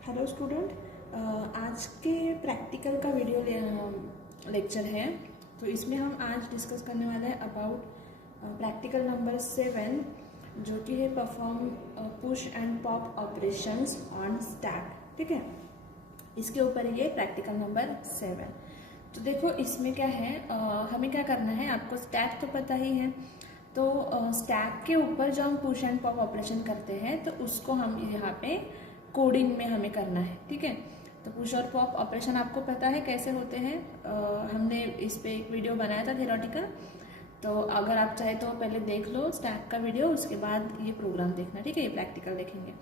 Hello student, आज के practical का वीडियो लेक्चर है। तो इसमें हम आज डिस्कस करने वाले हैं अबाउट प्रैक्टिकल नंबर 7 जो कि है perform push and pop operations on stack. ठीक है, इसके ऊपर ये प्रैक्टिकल नंबर 7। तो देखो इसमें क्या है, हमें क्या करना है, आपको स्टैक तो पता ही है। तो स्टैक के ऊपर जो हम पुश एंड पॉप ऑपरेशन करते हैं तो उसको हम यहाँ पे कोडिंग में हमें करना है। ठीक है, तो पुश और पॉप ऑपरेशन आपको पता है कैसे होते हैं। हमने इस पे एक वीडियो बनाया था थियोरेटिकल, तो अगर आप चाहे तो पहले देख लो स्टैक का वीडियो, उसके बाद ये प्रोग्राम देखना। ठीक है, ये प्रैक्टिकल देखेंगे।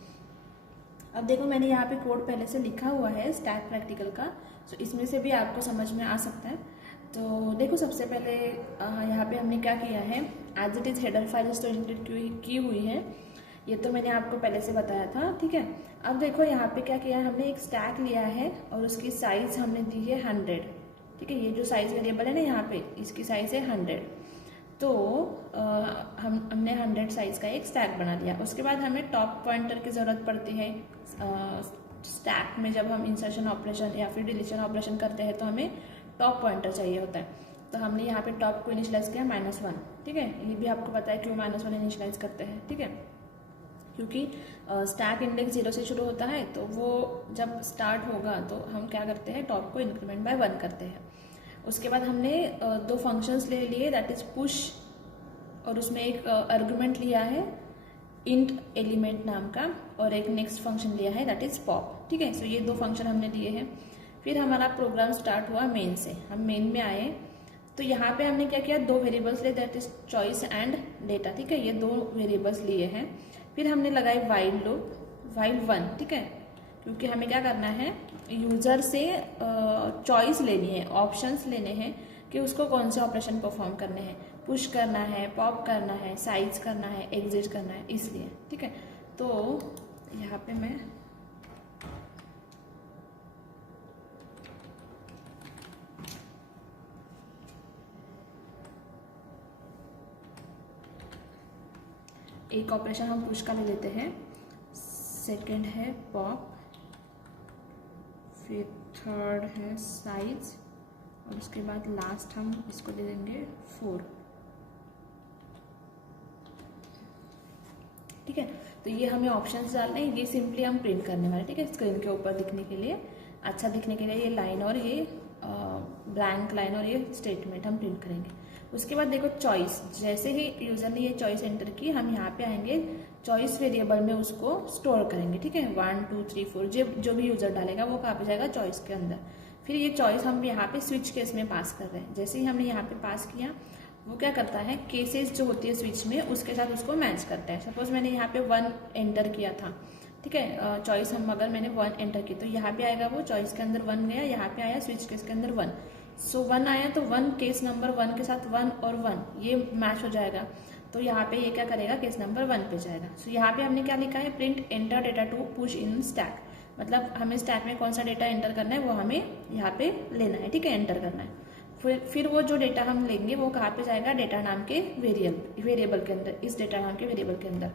अब देखो मैंने यहाँ पे कोड पहले से लिखा हुआ है स्टैक प्रैक्टिकल का, तो इसमें से भी आपको समझ में आ सकता है। तो देखो सबसे पहले यहाँ पे हमने क्या किया है, as it is header file तो इंक्लूड की हुई है, ये तो मैंने आपको पहले से बताया था। ठीक है, अब देखो यहाँ पे क्या किया है, हमने एक स्टैक लिया है और उसकी साइज हमने दी है 100। ठीक है, ये जो साइज वेरिएबल है ना यहाँ पे, इसकी साइज है 100। तो हमने 100 साइज का एक स्टैक बना लिया। उसके बाद हमें टॉप पॉइंटर की ज़रूरत पड़ती है। स्टैक में जब हम इंसर्शन ऑपरेशन या फिर डिलीशन ऑपरेशन करते हैं तो हमें टॉप पॉइंटर चाहिए होता है। तो हमने यहाँ पे टॉप को इनिशियलाइज किया -1। ठीक है, ये भी आपको पता है क्यों -1 इनिशियलाइज करते हैं। ठीक है, क्योंकि स्टैक इंडेक्स 0 से शुरू होता है, तो वो जब स्टार्ट होगा तो हम क्या करते हैं, टॉप को इंक्रीमेंट बाय 1 करते हैं। उसके बाद हमने दो फंक्शंस ले लिए, दैट इज पुश, और उसमें एक आर्गुमेंट लिया है इंट एलिमेंट नाम का, और एक नेक्स्ट फंक्शन लिया है दैट इज पॉप। ठीक है, सो ये दो फंक्शन हमने लिए हैं। फिर हमारा प्रोग्राम स्टार्ट हुआ मेन से। हम मेन में आए तो यहाँ पे हमने क्या किया, दो वेरिएबल्स लिए, that is choice and data. ठीक है, ये दो वेरिएबल्स लिए हैं। फिर हमने लगाई वाइल लूप, वाइल 1। ठीक है, क्योंकि हमें क्या करना है, यूजर से चॉइस लेनी है, ऑप्शंस लेने हैं कि उसको कौन से ऑपरेशन परफॉर्म करने हैं, पुश करना है, पॉप करना है, साइज करना है, एग्जिट करना है, इसलिए। ठीक है, तो यहाँ पे मैं एक ऑपरेशन हम पुश का ले लेते हैं, सेकंड है पॉप, फिर थर्ड है साइज, और उसके बाद लास्ट हम इसको दे देंगे 4। ठीक है, तो ये हमें ऑप्शंस डालने हैं, ये सिंपली हम प्रिंट करने वाले। ठीक है, स्क्रीन के ऊपर दिखने के लिए, अच्छा दिखने के लिए ये लाइन और ये ब्लैंक लाइन और ये स्टेटमेंट हम प्रिंट करेंगे। उसके बाद देखो चॉइस, जैसे ही यूजर ने ये चॉइस एंटर की, हम यहाँ पे आएंगे चॉइस वेरिएबल में उसको स्टोर करेंगे। ठीक है, 1 2 3 4 जो भी यूजर डालेगा वो कहाँ पे जाएगा, चॉइस के अंदर। फिर ये चॉइस हम यहाँ पे स्विच केस में पास कर रहे हैं। जैसे ही हमने यहाँ पे पास किया, वो क्या करता है, केसेस जो होती है स्विच में उसके साथ उसको मैच करता है। सपोज मैंने यहाँ पे 1 एंटर किया था। ठीक है, चॉइस हम अगर मैंने 1 एंटर की तो यहाँ पे आएगा, वो चॉइस के अंदर 1 गया, यहाँ पे आया स्विच केस के अंदर 1। सो 1 आया तो 1 केस नंबर 1 के साथ 1 और 1 ये मैच हो जाएगा। तो यहाँ पे ये क्या करेगा, केस नंबर 1 पे जाएगा। सो यहाँ पे हमने क्या लिखा है, print enter data to push in stack, मतलब हमें स्टैक में कौन सा डेटा एंटर करना है वो हमें यहाँ पे लेना है। ठीक है, एंटर करना है। फिर वो जो डेटा हम लेंगे वो कहाँ पे जाएगा, डेटा नाम के वेरिएबल के अंदर, इस डेटा नाम के वेरिएबल के अंदर।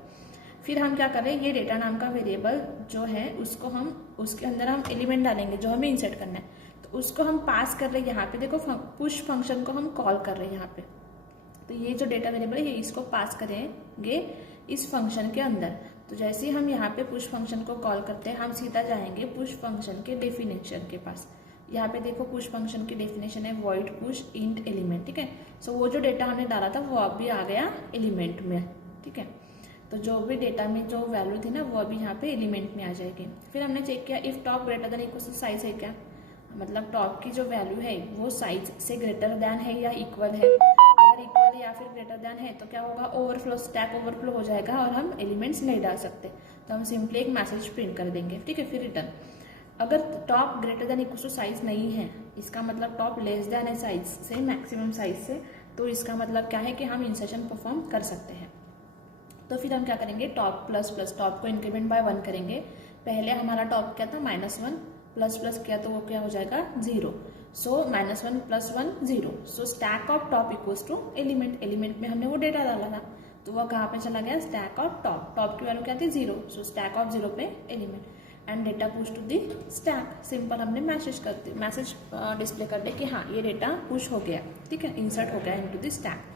फिर हम क्या कर रहे हैं, ये डेटा नाम का वेरिएबल जो है उसको हम, उसके अंदर हम एलिमेंट डालेंगे जो हमें इंसर्ट करना है, तो उसको हम पास कर रहे हैं। यहाँ पे देखो पुश फंक्शन को हम कॉल कर रहे हैं यहाँ पे। तो ये जो डेटा वेरिएबल है ये इसको पास करेंगे इस फंक्शन के अंदर। तो जैसे ही हम यहाँ पे पुश फंक्शन को कॉल करते हैं, हम सीधा जाएंगे पुश फंक्शन के डेफिनेशन के पास। यहाँ पे देखो पुश फंक्शन की डेफिनेशन है वॉइड पुश इंट एलिमेंट। ठीक है, सो वो जो डेटा हमने डाला था वो अभी आ गया एलिमेंट में। ठीक है, तो जो भी डेटा में जो वैल्यू थी ना वो अभी यहाँ पे एलिमेंट में आ जाएगी। फिर हमने चेक किया if top greater than equal to size है क्या, मतलब टॉप की जो वैल्यू है वो साइज से ग्रेटर देन है या इक्वल है। अगर इक्वल या फिर ग्रेटर देन है तो क्या होगा, ओवरफ्लो, स्टैक ओवरफ्लो हो जाएगा और हम एलिमेंट्स नहीं डाल सकते। तो हम सिंपली एक मैसेज प्रिंट कर देंगे। ठीक है, फिर रिटर्न। अगर top greater than equal to size नहीं है, इसका मतलब टॉप लेस देन है साइज से, मैक्सिमम साइज से, तो इसका मतलब क्या है कि हम इंसर्शन परफॉर्म कर सकते हैं। तो फिर हम क्या करेंगे, टॉप प्लस प्लस, टॉप को इंक्रीमेंट बाय 1 करेंगे। पहले हमारा टॉप क्या था, -1, प्लस प्लस किया तो वो क्या हो जाएगा, 0। So -1 + 1 0। So stack of top equals to element, element में हमने वो डेटा डाला था तो वह कहाँ पे चला गया, स्टैक ऑफ टॉप। टॉप की वैल्यू क्या थी, 0। सो स्टैक ऑफ 0 पे element. And data push to the stack. Simple हमने मैसेज डिस्प्ले कर दिया कि हाँ ये डेटा पुश हो गया, ठीक है, इंसर्ट हो गया इनटू द स्टैक।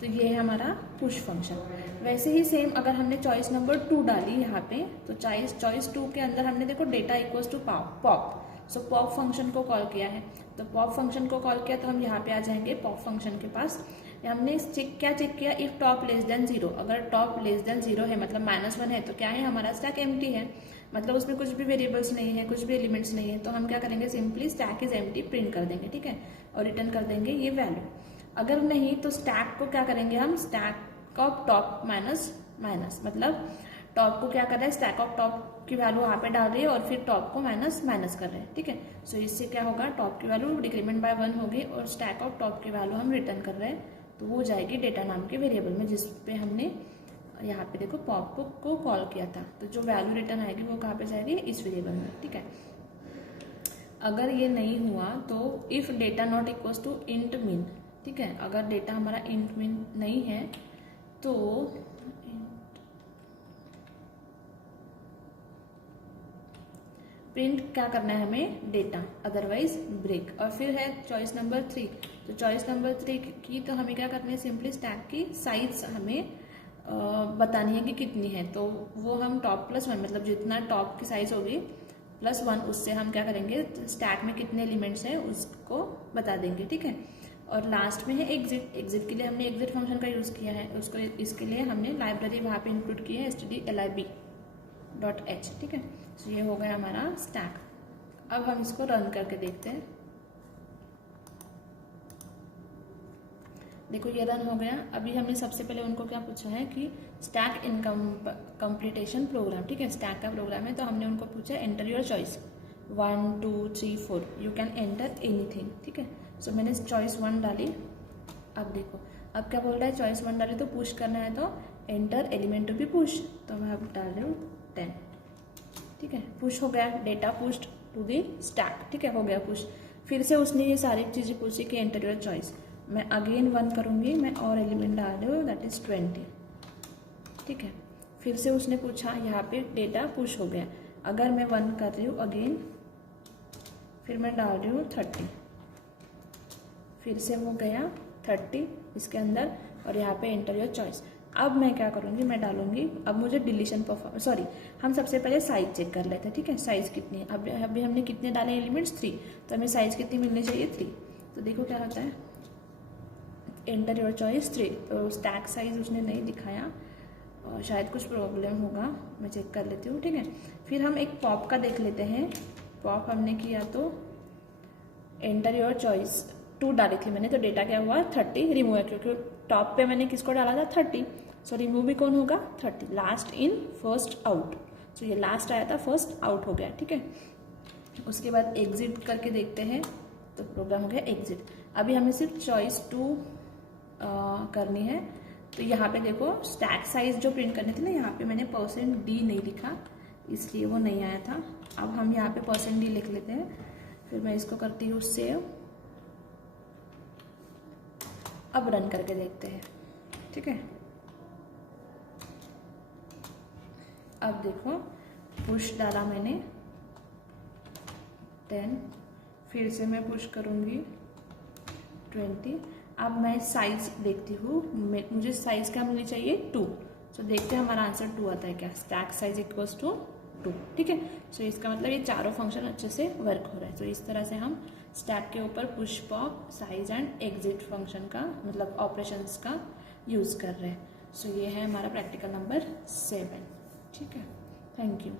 तो ये है हमारा पुश फंक्शन। वैसे ही सेम अगर हमने चॉइस नंबर 2 डाली यहाँ पे, तो चॉइस 2 के अंदर हमने देखो data equals to pop, so pop function को कॉल किया है। तो पॉप फंक्शन को कॉल किया तो हम यहाँ पे आ जाएंगे पॉप फंक्शन के पास। हमने चेक किया, इफ टॉप लेस देन 0, अगर टॉप लेस देन 0 है मतलब -1 है तो क्या है, हमारा स्टैक एम्प्टी है, मतलब उसमें कुछ भी वेरिएबल्स नहीं है, कुछ भी एलिमेंट्स नहीं है। तो हम क्या करेंगे, simply stack is empty print कर देंगे, ठीक है, और रिटर्न कर देंगे ये वैल्यू। अगर नहीं तो स्टैक को क्या करेंगे हम, स्टैक ऑफ टॉप माइनस मतलब टॉप को क्या कर रहे हैं, स्टैक ऑफ टॉप की वैल्यू यहाँ पे डाल रही है और फिर टॉप को माइनस कर रहे हैं, ठीक है। सो इससे क्या होगा, टॉप की वैल्यू डिक्रीमेंट बाय 1 होगी और स्टैक ऑफ टॉप की वैल्यू हम रिटर्न कर रहे हैं, तो वो जाएगी डेटा नाम के वेरिएबल में, जिस पे हमने यहाँ पे देखो पॉप को कॉल किया था। तो जो वैल्यू रिटर्न आएगी वो कहाँ पे जाएगी, इस वेरिएबल में, ठीक है। अगर ये नहीं हुआ तो if data not equals to int mean, ठीक है, अगर डेटा हमारा इंट मीन नहीं है तो प्रिंट क्या करना है हमें, डेटा, अदरवाइज ब्रेक। और फिर है चॉइस नंबर 3, तो चॉइस नंबर 3 की तो हमें क्या करना है, सिंपली स्टैक की साइज हमें बतानी है कि कितनी है। तो वो हम टॉप +1 मतलब जितना टॉप की साइज होगी +1 उससे हम क्या करेंगे, स्टैक में कितने एलिमेंट्स हैं उसको बता देंगे, ठीक है। और लास्ट में है एग्जिट के लिए हमने एग्जिट फंक्शन का यूज़ किया है, उसको इसके लिए हमने लाइब्रेरी वहाँ पे इंक्लूड की है stdlib.h, ठीक है। तो ये हो गया हमारा स्टैक। अब हम इसको रन करके देखते हैं। देखो ये रन हो गया। अभी हमने सबसे पहले उनको क्या पूछा है कि स्टैक कंप्लीटेशन प्रोग्राम, ठीक है, स्टैक का प्रोग्राम है। तो हमने उनको पूछा enter your choice 1 2 3 4, you can enter anything, ठीक है। सो मैंने चॉइस 1 डाली। अब देखो अब क्या बोल रहा है, चॉइस 1 डाली तो पुश करना है तो enter element to be push, तो मैं अब डाल रही हूँ 10, ठीक है। पुश हो गया, data pushed to the stack, ठीक है, हो गया पुश। फिर से उसने ये सारी चीज़ें पूछी कि एंटर योर चॉइस, मैं अगेन 1 करूँगी, मैं और एलिमेंट डाल रही हूँ दैट इज 20, ठीक है। फिर से उसने पूछा, यहाँ पे डेटा पुश हो गया। अगर मैं 1 कर रही हूँ अगेन, फिर मैं डाल रही हूँ 30, फिर से वो गया 30 इसके अंदर और यहाँ पे एंटर योर चॉइस। अब मैं क्या करूँगी, मैं डालूंगी, अब मुझे डिलीशन हम सबसे पहले साइज चेक कर लेते हैं, ठीक है, साइज कितनी है। अभी हमने कितने डाले एलिमेंट्स 3, तो हमें साइज कितनी मिलनी चाहिए 3। तो देखो क्या होता है, एंटर योर चॉइस 3, तो स्टैक साइज उसने नहीं दिखाया और शायद कुछ प्रॉब्लम होगा, मैं चेक कर लेती हूँ, ठीक है। फिर हम एक पॉप का देख लेते हैं। पॉप हमने किया तो एंटर योर चॉइस 2 डाली थी मैंने, तो डेटा क्या हुआ 30 रिमूव है, क्योंकि टॉप पे मैंने किसको डाला था 30, सो रिमूव भी कौन होगा 30, लास्ट इन फर्स्ट आउट। सो ये लास्ट आया था, फर्स्ट आउट हो गया, ठीक है। उसके बाद एग्जिट करके देखते हैं, तो प्रोग्राम हो गया एग्जिट। अभी हमें सिर्फ चॉइस 2 करनी है। तो यहाँ पे देखो स्टैक साइज जो प्रिंट करने थे ना, यहाँ पे मैंने %d नहीं लिखा, इसलिए वो नहीं आया था। अब हम यहाँ पे %d लिख लेते हैं। फिर मैं इसको करती हूँ सेव। अब रन करके देखते हैं, ठीक है। अब देखो पुश डाला मैंने 10, फिर से मैं पुश करूँगी 20। अब मैं साइज देखती हूँ, मुझे साइज क्या मिलनी चाहिए 2। सो देखते हैं हमारा आंसर 2 आता है क्या, स्टैक साइज इक्वल्स टू 2, ठीक है। सो इसका मतलब ये चारों फंक्शन अच्छे से वर्क हो रहा है। तो इस तरह से हम स्टैक के ऊपर push, pop, size and exit function का मतलब ऑपरेशंस का यूज़ कर रहे हैं। सो ये है हमारा प्रैक्टिकल नंबर 7, ठीक है। Thank you.